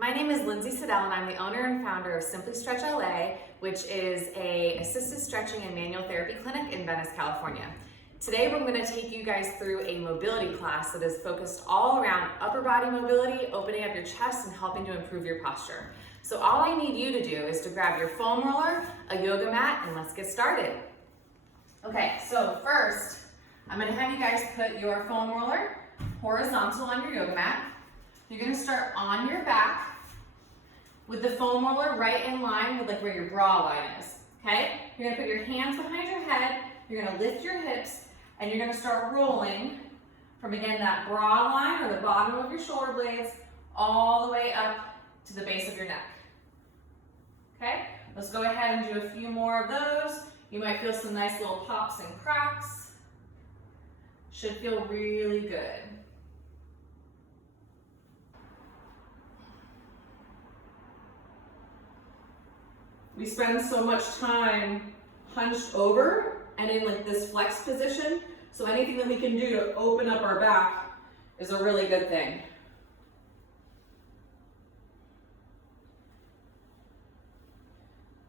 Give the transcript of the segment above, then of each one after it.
My name is Lindsay Siddell and I'm the owner and founder of Simply Stretch LA, which is an assisted stretching and manual therapy clinic in Venice, California. Today we're going to take you guys through a mobility class that is focused all around upper body mobility, opening up your chest and helping to improve your posture. So all I need you to do is to grab your foam roller, a yoga mat, and let's get started. Okay, so first I'm going to have you guys put your foam roller horizontal on your yoga mat. You're going to start on your back with the foam roller right in line with like where your bra line is, okay? You're going to put your hands behind your head, you're going to lift your hips, and you're going to start rolling from, again, that bra line or the bottom of your shoulder blades all the way up to the base of your neck, okay? Let's go ahead and do a few more of those. You might feel some nice little pops and cracks. Should feel really good. We spend so much time hunched over and in like this flex position, so anything that we can do to open up our back is a really good thing.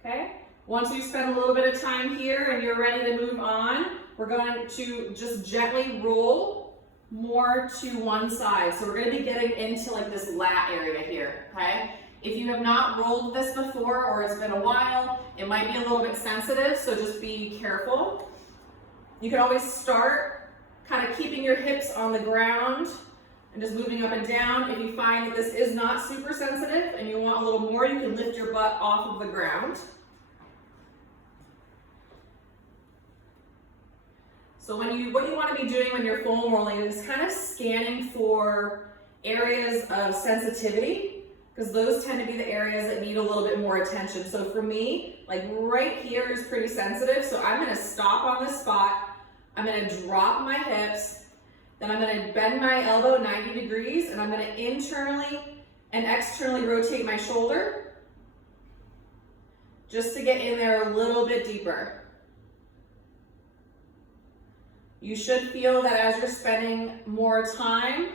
Okay, once you spend a little bit of time here and you're ready to move on, we're going to just gently roll more to one side. So we're going to be getting into like this lat area here, okay? If you have not rolled this before or it's been a while, it might be a little bit sensitive, so just be careful. You can always start kind of keeping your hips on the ground and just moving up and down. If you find that this is not super sensitive and you want a little more, you can lift your butt off of the ground. So what you want to be doing when you're foam rolling is kind of scanning for areas of sensitivity, because those tend to be the areas that need a little bit more attention. So for me, like right here is pretty sensitive, so I'm going to stop on this spot, I'm going to drop my hips, then I'm going to bend my elbow 90 degrees, and I'm going to internally and externally rotate my shoulder, just to get in there a little bit deeper. You should feel that as you're spending more time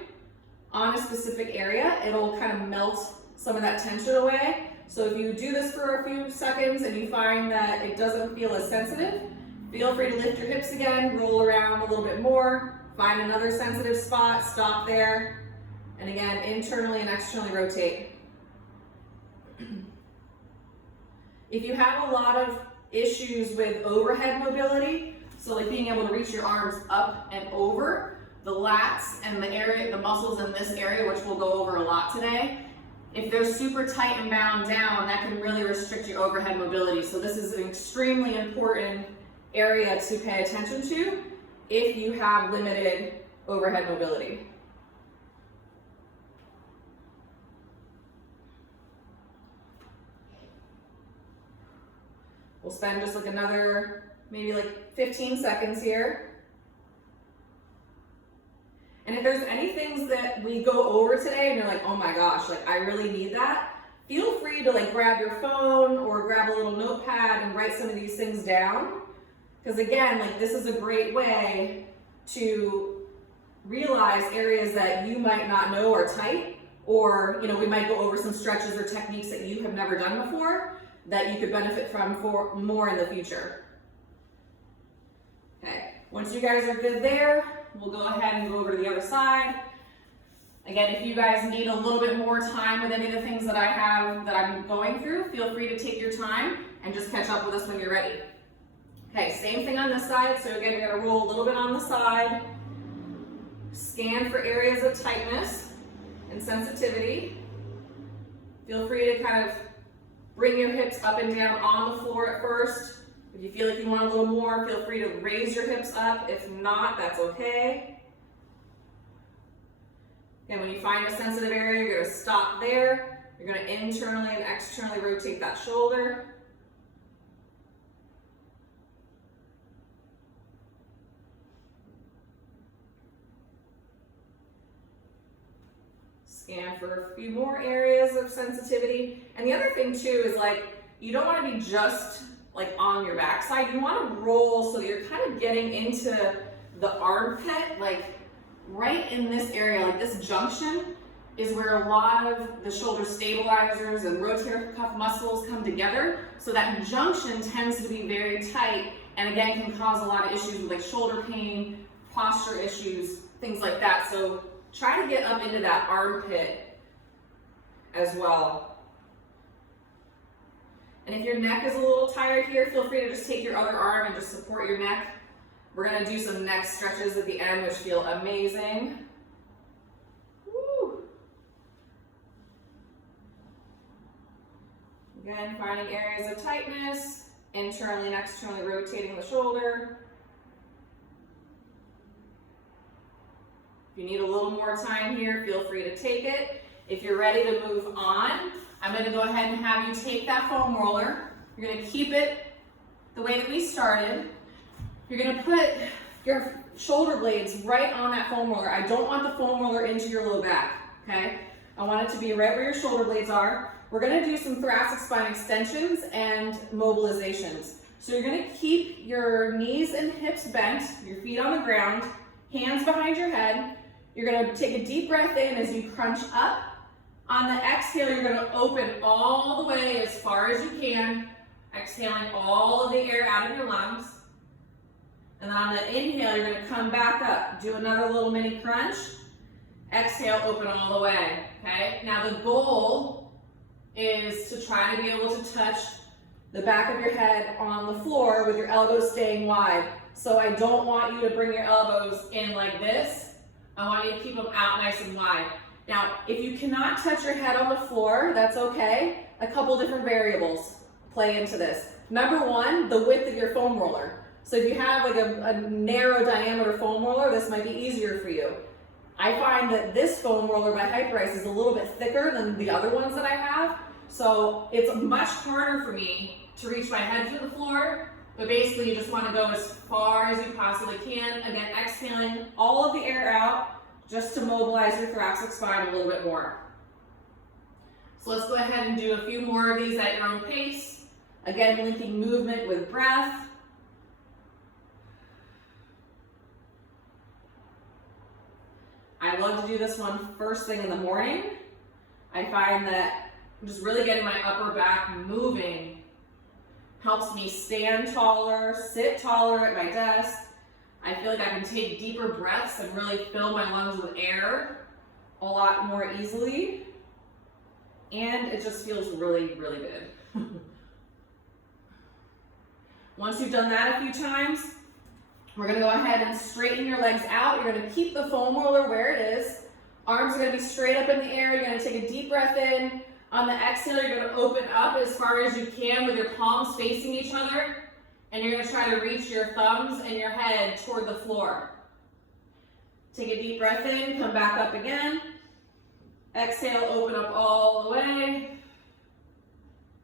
on a specific area, it'll kind of melt some of that tension away. So if you do this for a few seconds and you find that it doesn't feel as sensitive, feel free to lift your hips again, roll around a little bit more, find another sensitive spot, stop there, and again, internally and externally rotate. If you have a lot of issues with overhead mobility, so like being able to reach your arms up and over, the lats and the muscles in this area, which we'll go over a lot today, if they're super tight and bound down, that can really restrict your overhead mobility. So this is an extremely important area to pay attention to if you have limited overhead mobility. We'll spend just like another, maybe like 15 seconds here. And if there's any things that we go over today and you're like, oh my gosh, like I really need that, feel free to like grab your phone or grab a little notepad and write some of these things down. Because again, like this is a great way to realize areas that you might not know are tight, or we might go over some stretches or techniques that you have never done before that you could benefit from for more in the future. Okay, once you guys are good there, we'll go ahead and go over to the other side. Again, if you guys need a little bit more time with any of the things that I'm going through, feel free to take your time and just catch up with us when you're ready. Okay, same thing on this side. So again, you're gonna roll a little bit on the side, scan for areas of tightness and sensitivity. Feel free to kind of bring your hips up and down on the floor at first. If you feel like you want a little more, feel free to raise your hips up. If not, that's okay. And when you find a sensitive area, you're going to stop there. You're going to internally and externally rotate that shoulder. Scan for a few more areas of sensitivity. And the other thing too is like, you don't want to be just like on your backside. You want to roll so that you're kind of getting into the armpit, like right in this area, like this junction is where a lot of the shoulder stabilizers and rotator cuff muscles come together. So that junction tends to be very tight and again can cause a lot of issues with like shoulder pain, posture issues, things like that. So try to get up into that armpit as well. And if your neck is a little tired here, feel free to just take your other arm and just support your neck. We're gonna do some neck stretches at the end, which feel amazing. Woo. Again, finding areas of tightness, internally and externally rotating the shoulder. If you need a little more time here, feel free to take it. If you're ready to move on, I'm going to go ahead and have you take that foam roller. You're going to keep it the way that we started. You're going to put your shoulder blades right on that foam roller. I don't want the foam roller into your low back, okay? I want it to be right where your shoulder blades are. We're going to do some thoracic spine extensions and mobilizations. So you're going to keep your knees and hips bent, your feet on the ground, hands behind your head. You're going to take a deep breath in as you crunch up. On the exhale, you're going to open all the way as far as you can, exhaling all of the air out of your lungs. And then on the inhale, you're going to come back up. Do another little mini crunch. Exhale, open all the way, okay? Now the goal is to try to be able to touch the back of your head on the floor with your elbows staying wide. So I don't want you to bring your elbows in like this. I want you to keep them out nice and wide. Now, if you cannot touch your head on the floor, that's okay. A couple different variables play into this. Number one, the width of your foam roller. So if you have like a narrow diameter foam roller, this might be easier for you. I find that this foam roller by Hyperice is a little bit thicker than the other ones that I have. So it's much harder for me to reach my head to the floor, but basically you just want to go as far as you possibly can. Again, exhaling all of the air out just to mobilize your thoracic spine a little bit more. So let's go ahead and do a few more of these at your own pace. Again, linking movement with breath. I love to do this one first thing in the morning. I find that just really getting my upper back moving helps me stand taller, sit taller at my desk. I feel like I can take deeper breaths and really fill my lungs with air a lot more easily. And it just feels really, really good. Once you've done that a few times, we're gonna go ahead and straighten your legs out. You're gonna keep the foam roller where it is. Arms are gonna be straight up in the air. You're gonna take a deep breath in. On the exhale, you're gonna open up as far as you can with your palms facing each other. And you're gonna try to reach your thumbs and your head toward the floor. Take a deep breath in, come back up again. Exhale, open up all the way.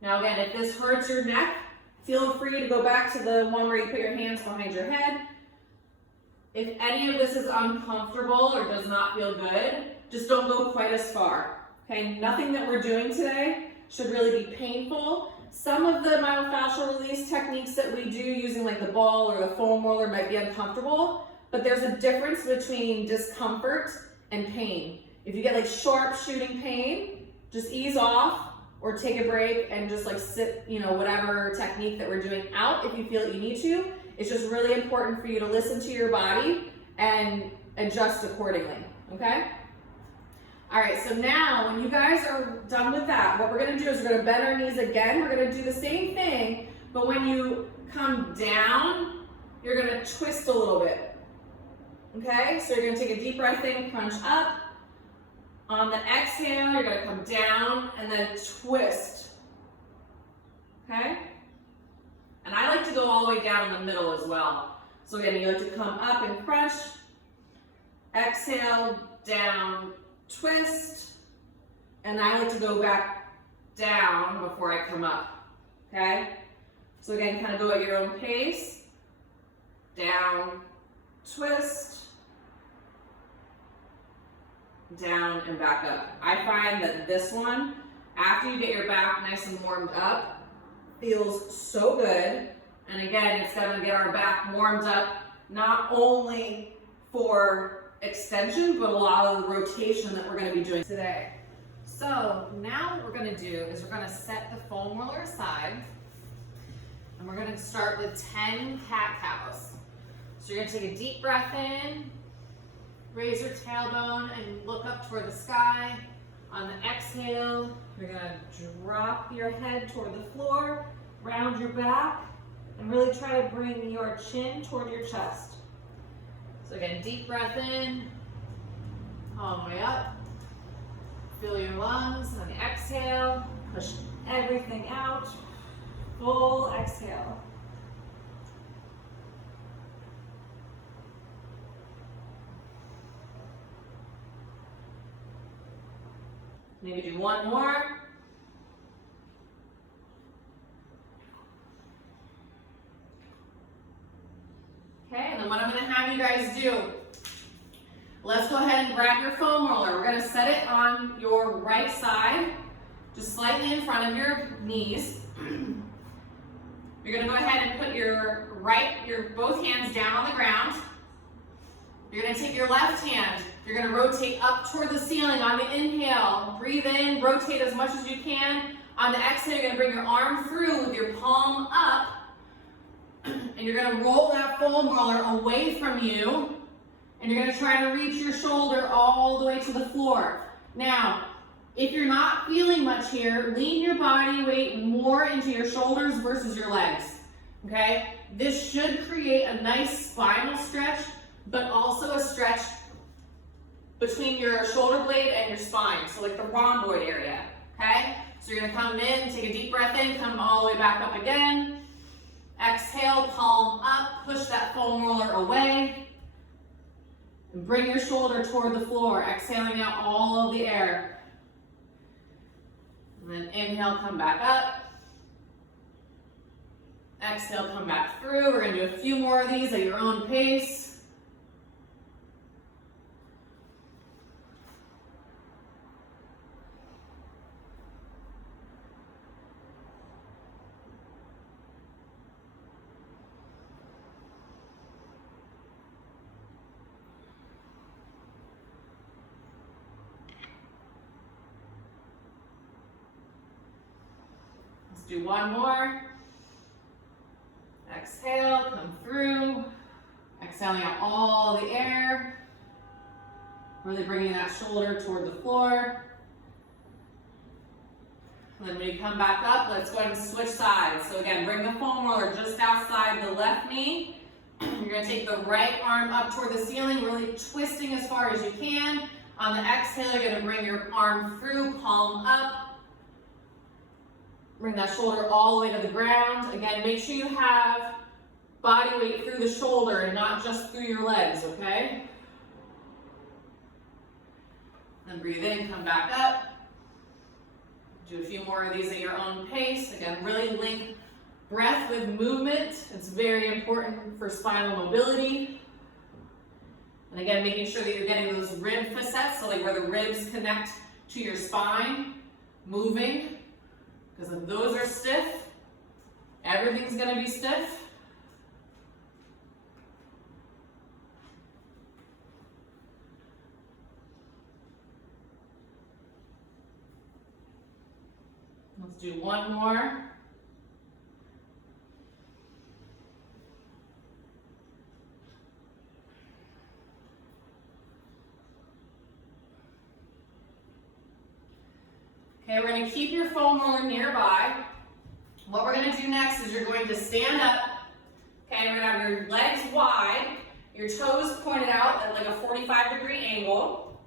Now again, if this hurts your neck, feel free to go back to the one where you put your hands behind your head. If any of this is uncomfortable or does not feel good, just don't go quite as far. Okay, nothing that we're doing today should really be painful. Some of the myofascial release techniques that we do using like the ball or the foam roller might be uncomfortable, but there's a difference between discomfort and pain. If you get like sharp shooting pain, just ease off or take a break and just like sit, whatever technique that we're doing out if you feel that you need to. It's just really important for you to listen to your body and adjust accordingly, okay? All right, so now when you guys are done with that, what we're gonna do is we're gonna bend our knees again. We're gonna do the same thing, but when you come down, you're gonna twist a little bit, okay? So you're gonna take a deep breath in, crunch up. On the exhale, you're gonna come down and then twist, okay? And I like to go all the way down in the middle as well. So again, you like to come up and crunch, exhale, down, twist, and I like to go back down before I come up, okay? So again, kind of go at your own pace, down, twist, down and back up. I find that this one, after you get your back nice and warmed up, feels so good. And again, it's gonna get our back warmed up, not only for extension, but a lot of the rotation that we're going to be doing today. So now what we're going to do is we're going to set the foam roller aside, and we're going to start with 10 cat-cows. So you're going to take a deep breath in, raise your tailbone and look up toward the sky. On the exhale, you're going to drop your head toward the floor, round your back, and really try to bring your chin toward your chest. So again, deep breath in, all the way up. Fill your lungs. On the exhale, push everything out. Full exhale. Maybe do one more. Okay, and then what I'm going to have you guys do, let's go ahead and grab your foam roller. We're going to set it on your right side, just slightly in front of your knees. You're going to go ahead and put your both hands down on the ground. You're going to take your left hand. You're going to rotate up toward the ceiling on the inhale. Breathe in, rotate as much as you can. On the exhale, you're going to bring your arm through with your palm up. And you're going to roll that foam roller away from you. And you're going to try to reach your shoulder all the way to the floor. Now, if you're not feeling much here, lean your body weight more into your shoulders versus your legs. Okay? This should create a nice spinal stretch, but also a stretch between your shoulder blade and your spine, so like the rhomboid area, okay? So you're gonna come in, take a deep breath in, come all the way back up again. Exhale, palm up, push that foam roller away. And bring your shoulder toward the floor, exhaling out all of the air. And then inhale, come back up. Exhale, come back through. We're gonna do a few more of these at your own pace. Let's do one more. Exhale, come through. Exhaling out all the air. Really bringing that shoulder toward the floor. And then when you come back up, let's go ahead and switch sides. So again, bring the foam roller just outside the left knee. You're going to take the right arm up toward the ceiling, really twisting as far as you can. On the exhale, you're going to bring your arm through, palm up. Bring that shoulder all the way to the ground. Again, make sure you have body weight through the shoulder and not just through your legs, okay? Then breathe in, come back up. Do a few more of these at your own pace. Again, really link breath with movement. It's very important for spinal mobility. And again, making sure that you're getting those rib facets, so like where the ribs connect to your spine, moving. Because if those are stiff, everything's going to be stiff. Let's do one more. Okay, we're going to keep your foam roller nearby. What we're going to do next is you're going to stand up. Okay, we're going to have your legs wide, your toes pointed out at like a 45-degree angle.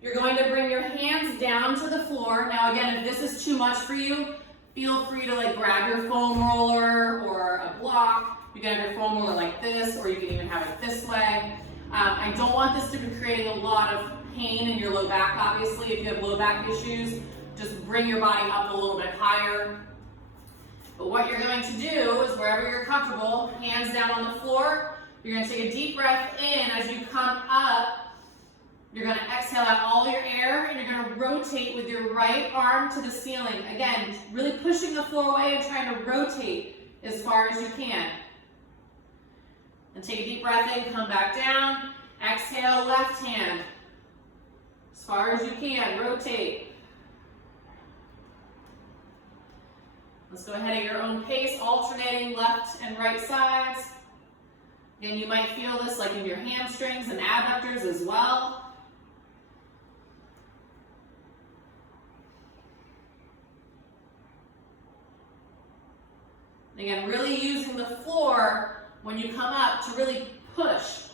You're going to bring your hands down to the floor. Now again, if this is too much for you, feel free to like grab your foam roller or a block. You can have your foam roller like this, or you can even have it this way. I don't want this to be creating a lot of pain in your low back, obviously. If you have low back issues, just bring your body up a little bit higher. But what you're going to do is wherever you're comfortable, hands down on the floor, you're going to take a deep breath in. As you come up, you're going to exhale out all your air, and you're going to rotate with your right arm to the ceiling. Again, really pushing the floor away and trying to rotate as far as you can. And take a deep breath in, come back down. Exhale, left hand. As far as you can, rotate. Let's go ahead at your own pace, alternating left and right sides. Again, you might feel this like in your hamstrings and abductors as well. Again, really using the floor when you come up to really push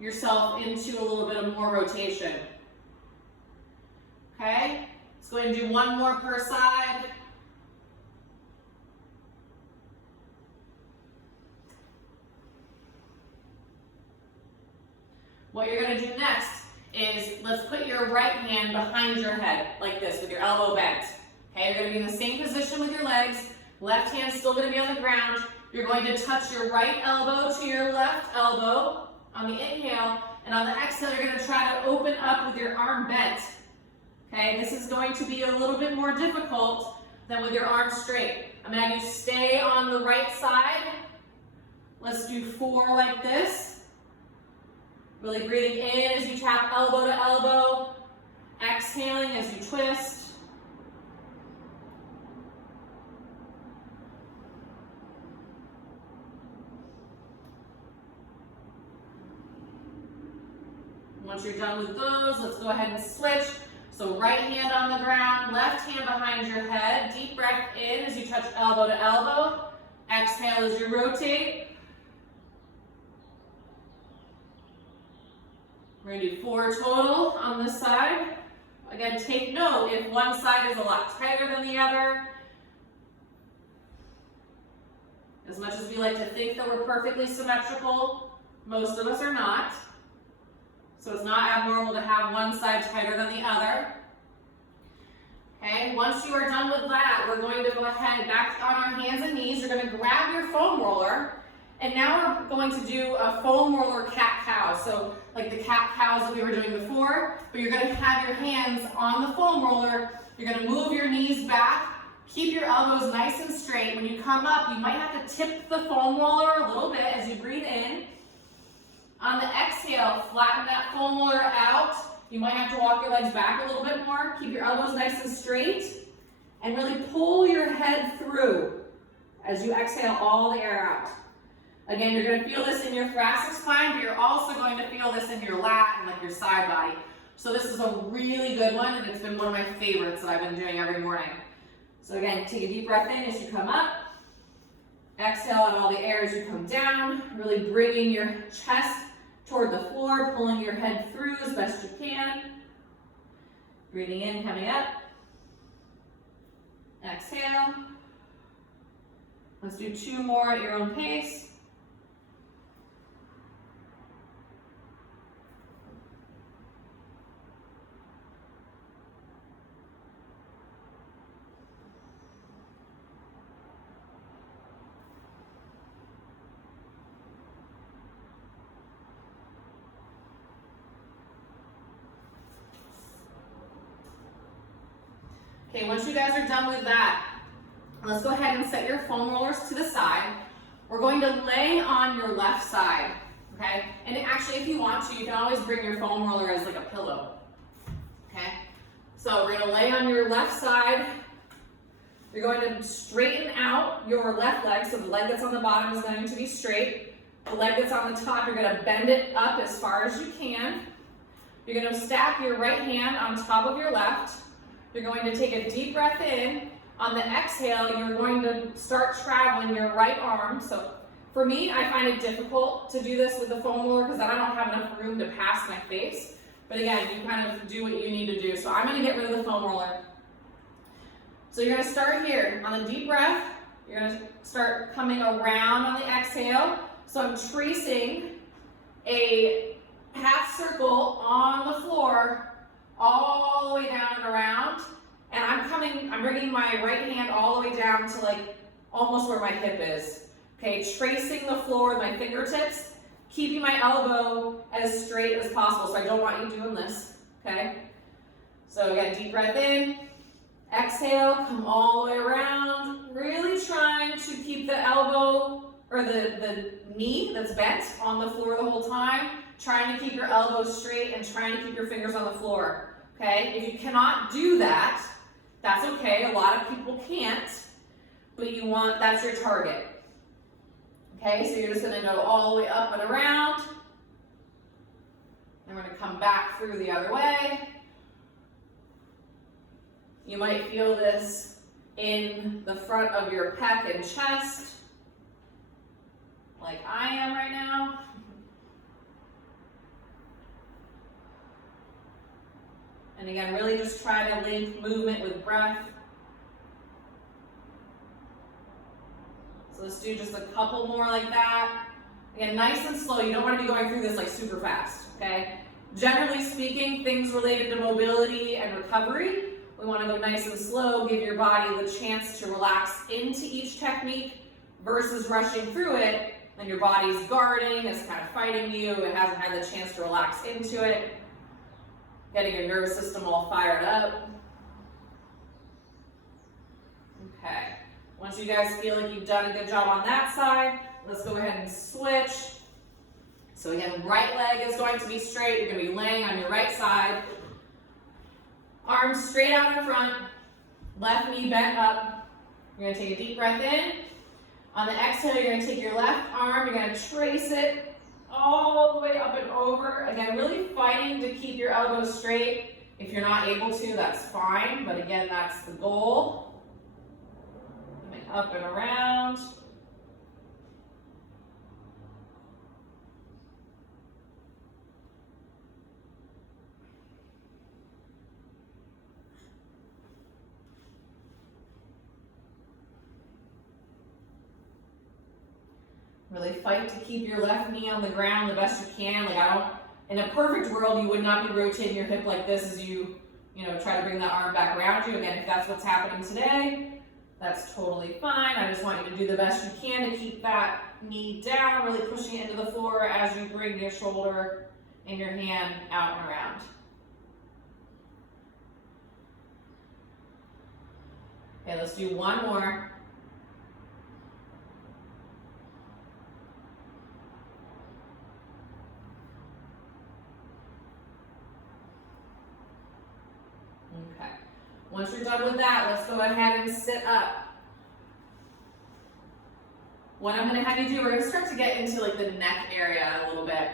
yourself into a little bit of more rotation. Okay, let's go ahead and do one more per side. What you're going to do next is let's put your right hand behind your head like this with your elbow bent. Okay, you're going to be in the same position with your legs. Left hand's still going to be on the ground. You're going to touch your right elbow to your left elbow on the inhale, and on the exhale you're going to try to open up with your arm bent. Okay, this is going to be a little bit more difficult than with your arms straight. I'm going to have you stay on the right side. Let's do 4 like this. Really breathing in as you tap elbow to elbow, exhaling as you twist. Once you're done with those, let's go ahead and switch. So right hand on the ground, left hand behind your head. Deep breath in as you touch elbow to elbow. Exhale as you rotate. We're going to do 4 total on this side. Again, take note if one side is a lot tighter than the other. As much as we like to think that we're perfectly symmetrical, most of us are not. So it's not abnormal to have one side tighter than the other. Okay, once you are done with that, we're going to go ahead back on our hands and knees. You're going to grab your foam roller, and now we're going to do a foam roller cat-cow. So like the cat-cows that we were doing before, but you're going to have your hands on the foam roller. You're going to move your knees back. Keep your elbows nice and straight. When you come up, you might have to tip the foam roller a little bit as you breathe in. On the exhale, flatten that foam roller out. You might have to walk your legs back a little bit more. Keep your elbows nice and straight. And really pull your head through as you exhale all the air out. Again, you're going to feel this in your thoracic spine, but you're also going to feel this in your lat and like your side body. So this is a really good one, and it's been one of my favorites that I've been doing every morning. So again, take a deep breath in as you come up. Exhale out all the air as you come down. Really bringing your chest toward the floor, pulling your head through as best you can. Breathing in, coming up. Exhale. Let's do 2 more at your own pace. Okay, once you guys are done with that, let's go ahead and set your foam rollers to the side. We're going to lay on your left side, okay? And actually, if you want to, you can always bring your foam roller as like a pillow, okay? So we're gonna lay on your left side. You're going to straighten out your left leg, so the leg that's on the bottom is going to be straight. The leg that's on the top, you're gonna bend it up as far as you can. You're gonna stack your right hand on top of your left. You're going to take a deep breath in. On the exhale, you're going to start traveling your right arm. So for me, I find it difficult to do this with the foam roller because I don't have enough room to pass my face. But again, you kind of do what you need to do. So I'm going to get rid of the foam roller. So you're going to start here. On the deep breath, you're going to start coming around on the exhale. So I'm tracing a half circle on the floor all the way down and around, and I'm bringing my right hand all the way down to like almost where my hip is. Okay, tracing the floor with my fingertips, keeping my elbow as straight as possible, so I don't want you doing this, okay? So again, deep breath in, exhale, come all the way around, really trying to keep the elbow or the knee that's bent on the floor the whole time. trying to keep your elbows straight and trying to keep your fingers on the floor, okay? If you cannot do that, that's okay. A lot of people can't, but that's your target. Okay, so you're just gonna go all the way up and around. And we're gonna come back through the other way. You might feel this in the front of your pec and chest, like I am right now. And again, really just try to link movement with breath. So let's do just a couple more like that. Again, nice and slow. You don't want to be going through this like super fast, okay? Generally speaking, things related to mobility and recovery, we want to go nice and slow, give your body the chance to relax into each technique versus rushing through it. Then your body's guarding, it's kind of fighting you, it hasn't had the chance to relax into it. Getting your nervous system all fired up. Okay. Once you guys feel like you've done a good job on that side, let's go ahead and switch. So again, right leg is going to be straight. You're going to be laying on your right side. Arms straight out in front. Left knee bent up. You're going to take a deep breath in. On the exhale, you're going to take your left arm. You're going to trace it all the way up and over. Again, really fighting to keep your elbows straight. If you're not able to, that's fine. But again, that's the goal. Up and around. Really fight to keep your left knee on the ground the best you can. Like in a perfect world, you would not be rotating your hip like this as you try to bring that arm back around you. Again, if that's what's happening today, that's totally fine. I just want you to do the best you can to keep that knee down, really pushing it into the floor as you bring your shoulder and your hand out and around. Okay, let's do one more. Okay. Once you're done with that, let's go ahead and sit up. What I'm going to have you do, we're going to start to get into like the neck area a little bit.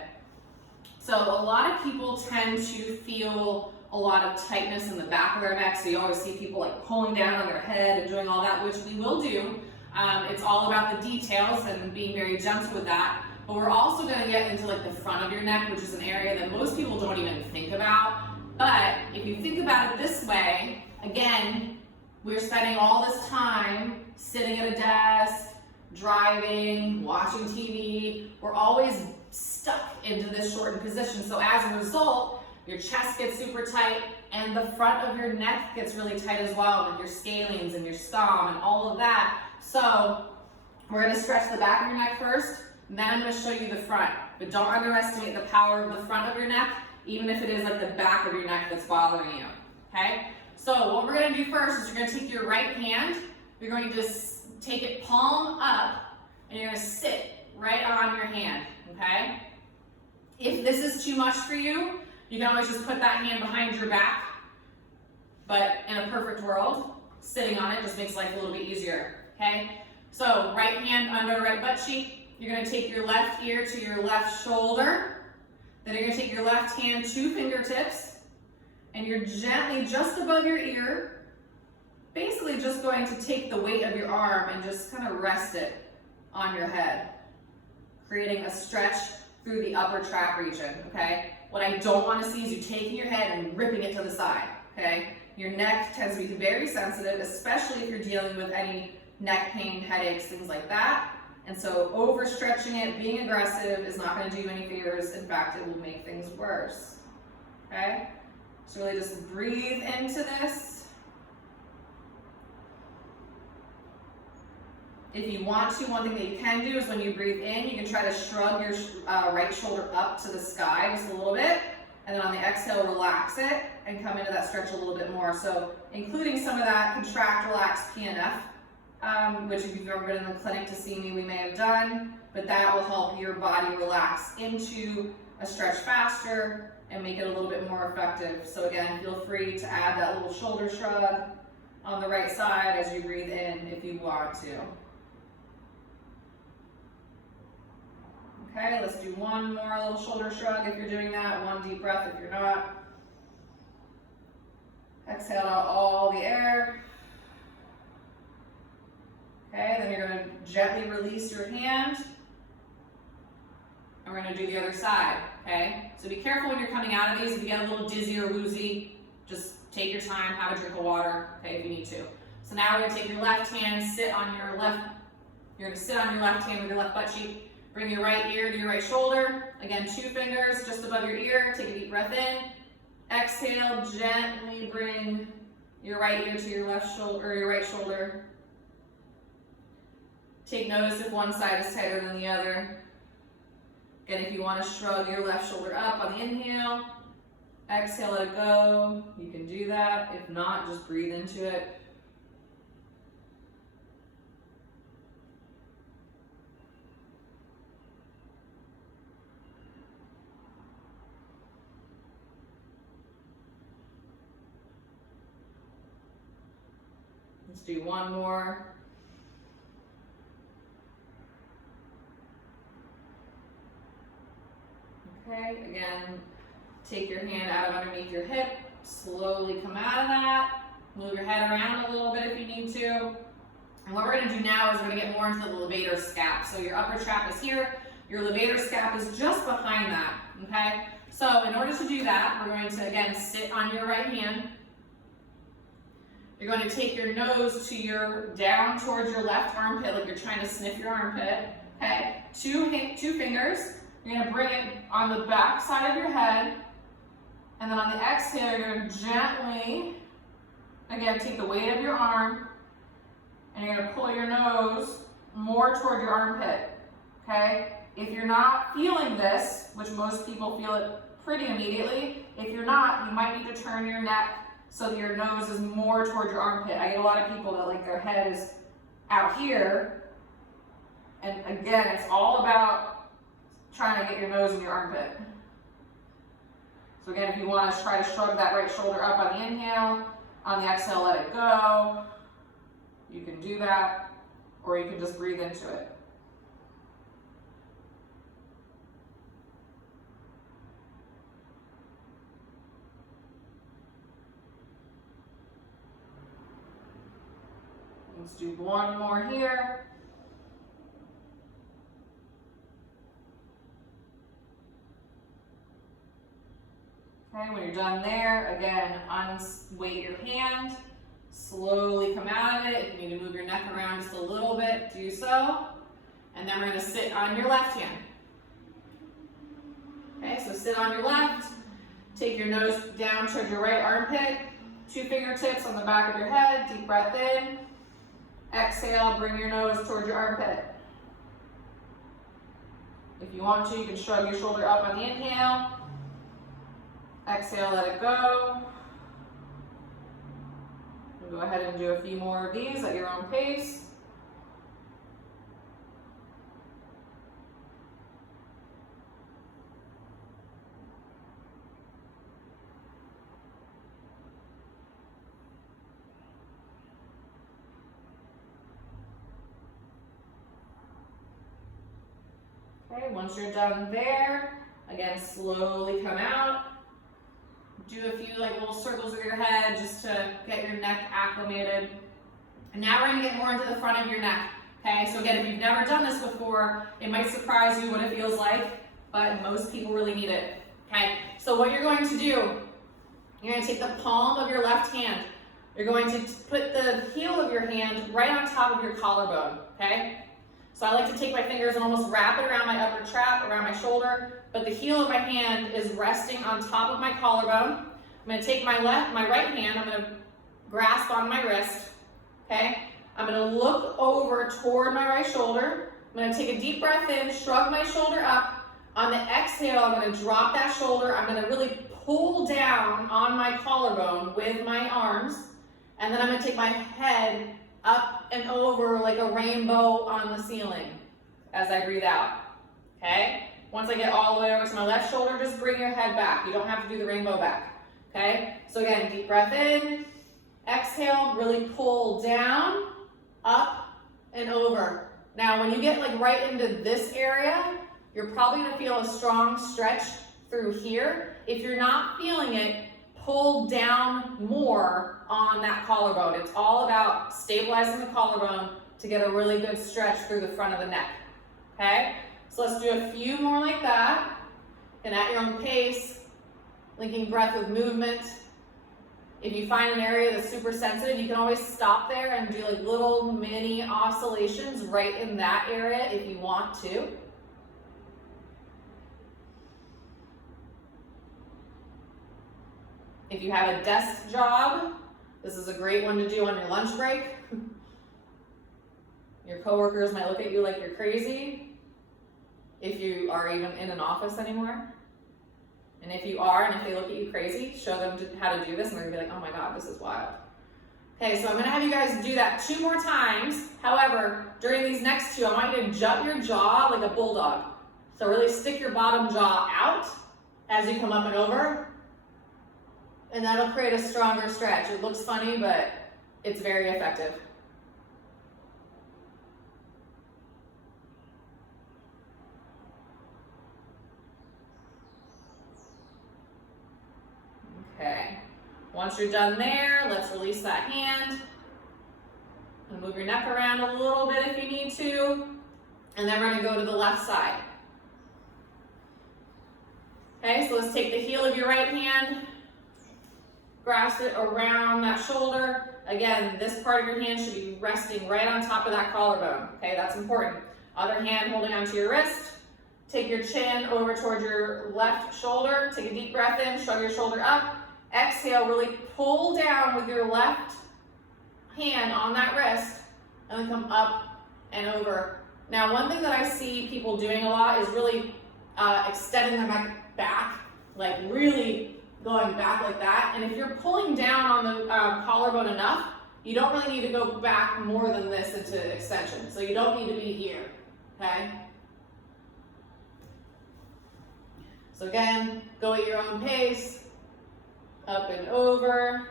So a lot of people tend to feel a lot of tightness in the back of their neck. So you always see people like pulling down on their head and doing all that, which we will do. It's all about the details and being very gentle with that. But we're also going to get into like the front of your neck, which is an area that most people don't even think about. But if you think about it this way, again, we're spending all this time sitting at a desk, driving, watching TV. We're always stuck into this shortened position. So as a result, your chest gets super tight and the front of your neck gets really tight as well, with your scalenes and your scum and all of that. So we're going to stretch the back of your neck first, and then I'm going to show you the front. But don't underestimate the power of the front of your neck, even if it is like the back of your neck that's bothering you, okay? So what we're going to do first is you're going to take your right hand, you're going to just take it palm up, and you're going to sit right on your hand, okay? If this is too much for you, you can always just put that hand behind your back, but in a perfect world, sitting on it just makes life a little bit easier, okay? So right hand under right butt cheek, you're going to take your left ear to your left shoulder. Then you're going to take your left hand to fingertips, and you're gently just above your ear, basically just going to take the weight of your arm and just kind of rest it on your head, creating a stretch through the upper trap region, okay? What I don't want to see is you taking your head and ripping it to the side, okay? Your neck tends to be very sensitive, especially if you're dealing with any neck pain, headaches, things like that. And so overstretching it, being aggressive is not going to do you any favors. In fact, it will make things worse, okay? So really just breathe into this. If you want to, one thing that you can do is when you breathe in, you can try to shrug your right shoulder up to the sky just a little bit. And then on the exhale, relax it and come into that stretch a little bit more. So including some of that contract, relax, PNF. Which if you've ever been in the clinic to see me, we may have done, but that will help your body relax into a stretch faster and make it a little bit more effective. So again, feel free to add that little shoulder shrug on the right side as you breathe in if you want to. Okay, let's do one more little shoulder shrug if you're doing that, one deep breath if you're not. Exhale out all the air. Okay, then you're going to gently release your hand. And we're going to do the other side, okay? So be careful when you're coming out of these. If you get a little dizzy or woozy, just take your time, have a drink of water, okay, if you need to. So now we're going to take your left hand, you're going to sit on your left hand with your left butt cheek. Bring your right ear to your right shoulder. Again, 2 fingers just above your ear. Take a deep breath in. Exhale, gently bring your right ear to your left shoulder or your right shoulder. Take notice if one side is tighter than the other. Again, if you want to shrug your left shoulder up on the inhale, exhale, let it go. You can do that. If not, just breathe into it. Let's do one more. Okay, again, take your hand out of underneath your hip, slowly come out of that, move your head around a little bit if you need to. And what we're gonna do now is we're gonna get more into the levator scap. So your upper trap is here, your levator scap is just behind that, okay? So in order to do that, we're going to, again, sit on your right hand. You're going to take your nose down towards your left armpit, like you're trying to sniff your armpit, okay? Two fingers. You're going to bring it on the back side of your head, and then on the exhale, you're going to gently, again, take the weight of your arm, and you're going to pull your nose more toward your armpit, okay? If you're not feeling this, which most people feel it pretty immediately, if you're not, you might need to turn your neck so that your nose is more toward your armpit. I get a lot of people that like their head is out here, and again, it's all about trying to get your nose in your armpit. So again, if you want to try to shrug that right shoulder up on the inhale, on the exhale, let it go. You can do that, or you can just breathe into it. Let's do one more here. Okay, when you're done there, again, unweight your hand, slowly come out of it. If you need to move your neck around just a little bit, do so. And then we're going to sit on your left hand. Okay, so sit on your left, take your nose down towards your right armpit, 2 fingertips on the back of your head, deep breath in. Exhale, bring your nose towards your armpit. If you want to, you can shrug your shoulder up on the inhale. Exhale, let it go. We'll go ahead and do a few more of these at your own pace. Okay, once you're done there, again, slowly come out. Do a few like little circles with your head just to get your neck acclimated. And now we're gonna get more into the front of your neck. Okay, so again, if you've never done this before, it might surprise you what it feels like, but most people really need it. Okay, so what you're going to do, you're gonna take the palm of your left hand. You're going to put the heel of your hand right on top of your collarbone, okay? So I like to take my fingers and almost wrap it around my upper trap, around my shoulder, but the heel of my hand is resting on top of my collarbone. I'm gonna take my right hand, I'm gonna grasp on my wrist, okay? I'm gonna look over toward my right shoulder. I'm gonna take a deep breath in, shrug my shoulder up. On the exhale, I'm gonna drop that shoulder. I'm gonna really pull down on my collarbone with my arms, and then I'm gonna take my head up and over like a rainbow on the ceiling as I breathe out, okay? Once I get all the way over to my left shoulder, just bring your head back. You don't have to do the rainbow back, okay? So again, deep breath in, exhale, really pull down, up, and over. Now, when you get like right into this area, you're probably gonna feel a strong stretch through here. If you're not feeling it, pull down more on that collarbone. It's all about stabilizing the collarbone to get a really good stretch through the front of the neck, okay? So let's do a few more like that, and at your own pace, linking breath with movement. If you find an area that's super sensitive, you can always stop there and do like little mini oscillations right in that area if you want to. If you have a desk job, this is a great one to do on your lunch break. Your coworkers might look at you like you're crazy if you are even in an office anymore. And if you are, and if they look at you crazy, show them how to do this, and they're gonna be like, oh my God, this is wild. Okay, so I'm gonna have you guys do that 2 more times. However, during these next 2, I want you to jut your jaw like a bulldog. So really stick your bottom jaw out as you come up and over, and that'll create a stronger stretch. It looks funny, but it's very effective. Okay, once you're done there, let's release that hand and move your neck around a little bit if you need to, and then we're going to go to the left side. Okay, so let's take the heel of your right hand, grasp it around that shoulder. Again, this part of your hand should be resting right on top of that collarbone. Okay, that's important. Other hand holding onto your wrist. Take your chin over towards your left shoulder. Take a deep breath in, shrug your shoulder up. Exhale, really pull down with your left hand on that wrist, and then come up and over. Now, one thing that I see people doing a lot is really extending their neck back, like really going back like that. And if you're pulling down on the collarbone enough, you don't really need to go back more than this into extension. So you don't need to be here, okay? So again, go at your own pace, up and over.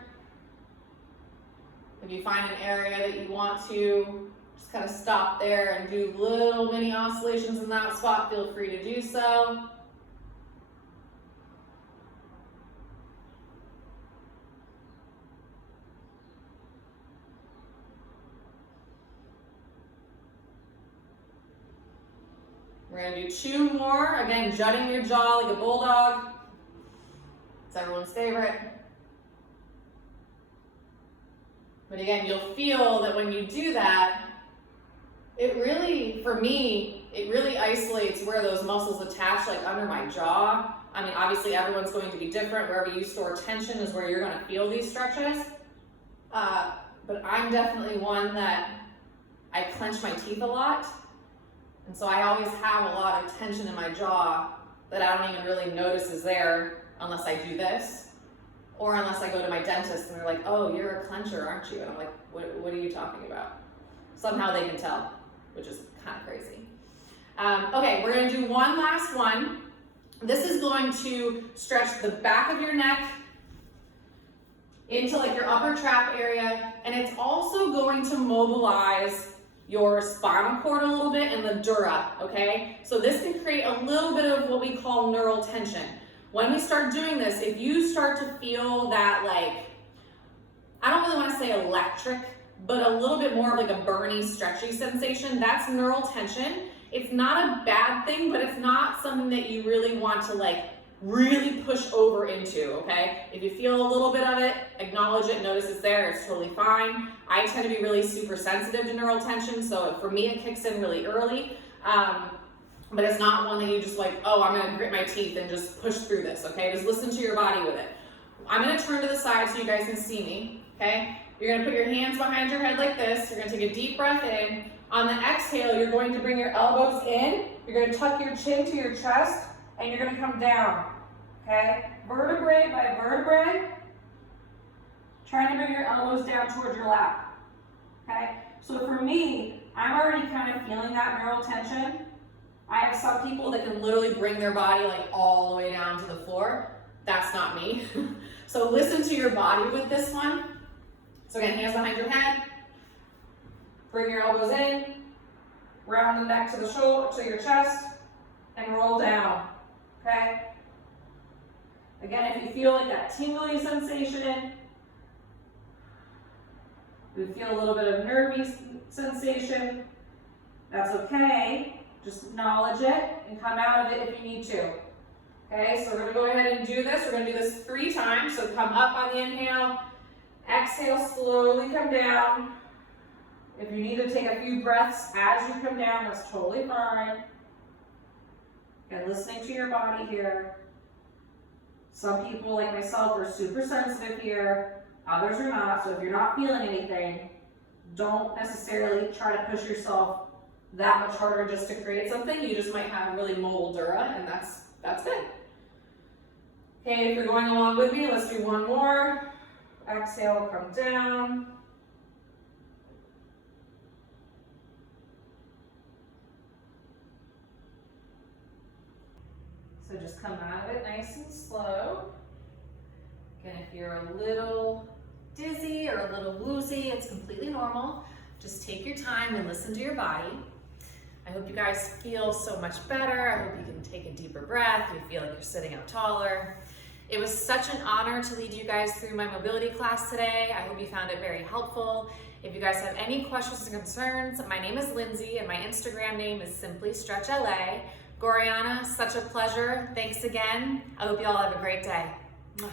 If you find an area that you want to, just kind of stop there and do little mini oscillations in that spot, feel free to do so. We're going to do 2 more. Again, jutting your jaw like a bulldog. It's everyone's favorite. But again, you'll feel that when you do that, it really, for me, it really isolates where those muscles attach, like under my jaw. I mean, obviously everyone's going to be different. Wherever you store tension is where you're going to feel these stretches. But I'm definitely one that I clench my teeth a lot. And so I always have a lot of tension in my jaw that I don't even really notice is there unless I do this, or unless I go to my dentist and they're like, oh, you're a clencher, aren't you? And I'm like, what are you talking about? Somehow they can tell, which is kind of crazy. Okay, we're gonna do one last one. This is going to stretch the back of your neck into like your upper trap area, and it's also going to mobilize your spinal cord a little bit and the dura, okay? So this can create a little bit of what we call neural tension. When we start doing this, if you start to feel that, like, I don't really want to say electric, but a little bit more of like a burny, stretchy sensation, that's neural tension. It's not a bad thing, but it's not something that you really want to like really push over into, okay? If you feel a little bit of it, acknowledge it, notice it's there, it's totally fine. I tend to be really super sensitive to neural tension, so for me it kicks in really early, but it's not one that you just like, oh, I'm gonna grit my teeth and just push through this, okay? Just listen to your body with it. I'm gonna turn to the side so you guys can see me, okay? You're gonna put your hands behind your head like this, you're gonna take a deep breath in. On the exhale, you're going to bring your elbows in, you're gonna tuck your chin to your chest, and you're gonna come down, okay? Vertebrae by vertebrae, trying to bring your elbows down towards your lap, okay? So for me, I'm already kind of feeling that neural tension, I have some people that can literally bring their body like all the way down to the floor. That's not me. So listen to your body with this one. So again, hands behind your head. Bring your elbows in. Round the neck to the shoulder, to your chest, and roll down. Okay? Again, if you feel like that tingly sensation, you feel a little bit of nervy sensation, that's okay. Just acknowledge it and come out of it if you need to. Okay, so we're gonna go ahead and do this. We're gonna do this 3 times. So come up on the inhale, exhale, slowly come down. If you need to take a few breaths as you come down, that's totally fine. Again, listening to your body here. Some people, like myself, are super sensitive here. Others are not. So if you're not feeling anything, don't necessarily try to push yourself that much harder just to create something. You just might have really mobile dura, and that's good. Okay, if you're going along with me, let's do one more. Exhale, come down. So just come out of it nice and slow. Again, if you're a little dizzy or a little woozy, it's completely normal. Just take your time and listen to your body. I hope you guys feel so much better. I hope you can take a deeper breath. You feel like you're sitting up taller. It was such an honor to lead you guys through my mobility class today. I hope you found it very helpful. If you guys have any questions or concerns, my name is Lindsay and my Instagram name is Simply Stretch LA. Gorjana, such a pleasure. Thanks again. I hope you all have a great day. Mwah.